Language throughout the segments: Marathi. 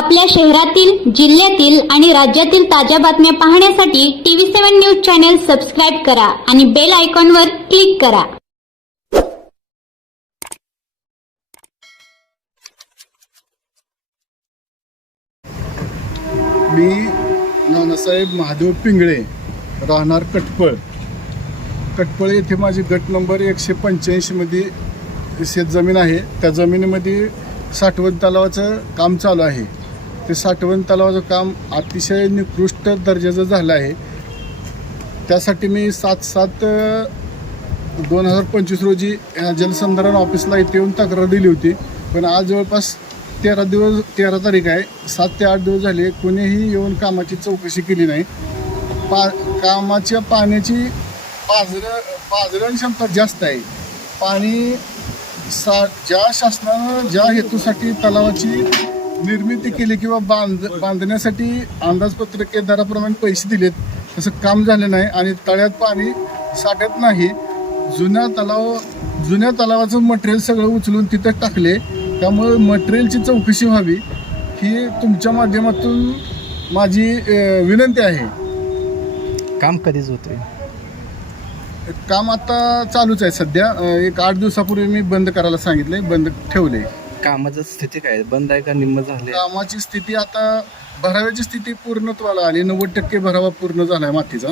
आपल्या शहरातील जिल्ह्यातील आणि राज्यातील ताज्या बातम्या पाहण्यासाठी TV seven news channel subscribe करा आणि बेल आयकॉनवर क्लिक करा. मी नानासाहेब महादेव पिंगळे राहणार कटपळ. कटपळ येथे माझी गट नंबर एकशे पंच्याऐंशीमध्ये शेतजमीन आहे. त्या जमिनीमध्ये साठवण तलावाचं काम चालू आहे. ते साठवण तलावाचं काम अतिशय निकृष्ट दर्जाचं झालं आहे. त्यासाठी मी सात सात दोन हजार पंचवीस रोजी जलसंधारण ऑफिसला इथे येऊन तक्रार दिली होती. पण आज जवळपास तेरा दिवस तेरा तारीख आहे. सात ते आठ दिवस झाले. कोणीही येऊन कामाची चौकशी केली नाही. पा कामाच्या पाण्याची पाजर पाजरण क्षमता जास्त आहे. पाणी सा ज्या शासनानं ज्या हेतूसाठी तलावाची निर्मिती केली किंवा बांध बांधण्यासाठी अंदाजपत्रके दराप्रमाणे पैसे दिलेत. तसं काम झालं नाही आणि तळ्यात पाणी साठत नाही. जुन्या तलाव जुन्या तलावाचं मटेरियल सगळं उचलून तिथं टाकले. त्यामुळे मटेरियलची चौकशी व्हावी ही तुमच्या माध्यमातून माझी विनंती आहे. काम कधीच होतंय काम आता चालूच आहे सध्या. एक आठ दिवसापूर्वी मी बंद करायला सांगितले बंद ठेवले कामाचं स्थिती काय? आहे? बंद आहे का? निम्म झाले कामाची स्थिती आता भराव्याची स्थिती पूर्णत्वाला आली. नव्वद टक्के भरावा पूर्ण झालाय मातीचा.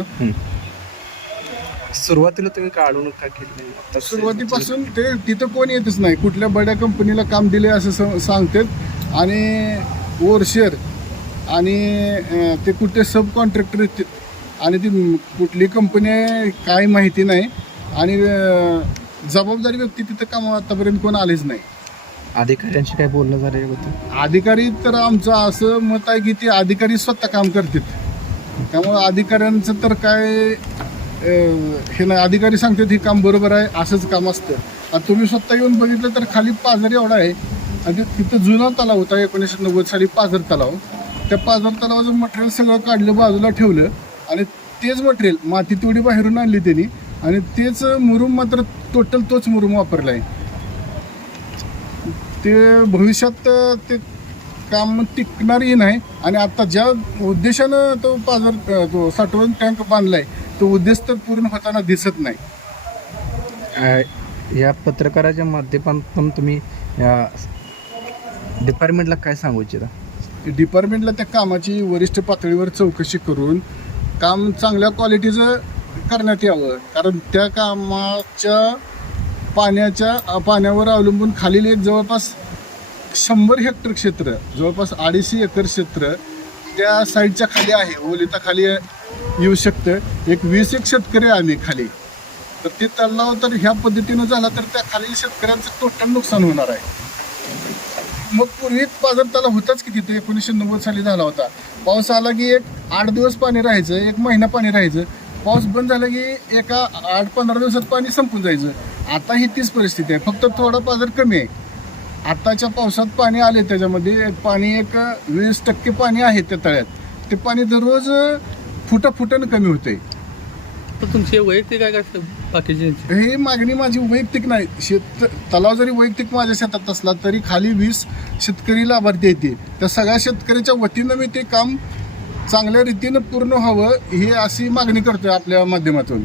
सुरुवातीला तुम्ही काढून का केली? आता सुरुवातीपासून ते तिथं कोण येतच नाही. कुठल्या बड्या कंपनीला काम दिले असं स- सांगतात. आणि ओरशेर आणि अं, ते कुठे सब कॉन्ट्रॅक्टर आणि ती म- कुठली कंपनी आहे काय माहिती नाही. आणि अं, जबाबदारी व्यक्ती तिथं काम आतापर्यंत कोण आलेच नाही. अधिकाऱ्यांशी काय बोलणं झालं याबद्दल अधिकारी तर आमचं असं मत आहे की ते अधिकारी स्वतः काम करतात त्यामुळे अधिकाऱ्यांचं तर काय अं, हे नाही. अधिकारी सांगतात हे काम बरोबर आहे असंच काम असतं. आणि तुम्ही स्वतः येऊन बघितलं तर खाली पाझर एवढा आहे. आणि ते- तिथं जुना तलाव होता एकोणीसशे नव्वद साली पाझर तलाव. त्या पाझर तलावाचं मटेरियल सगळं काढलं बाजूला ठेवलं. आणि तेच मटेरियल माती तेवढी बाहेरून आणली त्यांनी. आणि तेच मुरुम मात्र टोटल तोच मुरुम वापरला आहे. ते भविष्यात ते काम टिकणारही नाही. आणि आता ज्या उद्देशानं तो पाझर तो साठवण टँक बांधलाय तो उद्देश तर पूर्ण होताना दिसत नाही. या पत्रकाराच्या माध्यमातून तुम्ही या डिपार्टमेंटला काय सांगू इच्छिता? डिपार्टमेंटला त्या कामाची वरिष्ठ पातळीवर चौकशी करून काम चांगल्या क्वालिटीचं करण्यात यावं. कारण त्या कामाच्या पाण्याच्या पाण्यावर अवलंबून खालील एक जवळपास शंभर हेक्टर क्षेत्र जवळपास अडीचशे एकर क्षेत्र त्या साईडच्या खाली आहे. ओलिता खाली येऊ शकतं. एक वीस एक शेतकरी आम्ही खाली. तर ते तलाव तर ह्या पद्धतीनं झाला तर त्या खाली शेतकऱ्यांचं टोटल नुकसान होणार आहे. मग पूर्वी बाजार त्याला होताच की तिथे एकोणीसशे नव्वद साली झाला होता. पाऊस आला की एक आठ दिवस पाणी राहायचं एक महिना पाणी राहायचं. पाऊस बंद झाला की एका आठ पंधरा दिवसात पाणी संपून जायचं. आता ही तीच परिस्थिती आहे. फक्त थोडा बाजार कमी आहे. आताच्या पावसात पाणी आले त्याच्यामध्ये. पाणी एक वीस टक्के पाणी आहे त्या तळ्यात. ते पाणी दररोज फुटा फुटानं कमी होते तर तुमचे वैयक्तिक आहे का बाकीचे? हे मागणी माझी वैयक्तिक नाही. शेत तलाव जरी वैयक्तिक माझ्या शेतात असला तरी खाली वीस शेतकरी लाभार्थी येते त्या सगळ्या शेतकऱ्याच्या वतीनं मी ते काम चांगल्या रीतीनं पूर्ण व्हावं ही अशी मागणी करतोय आपल्या माध्यमातून.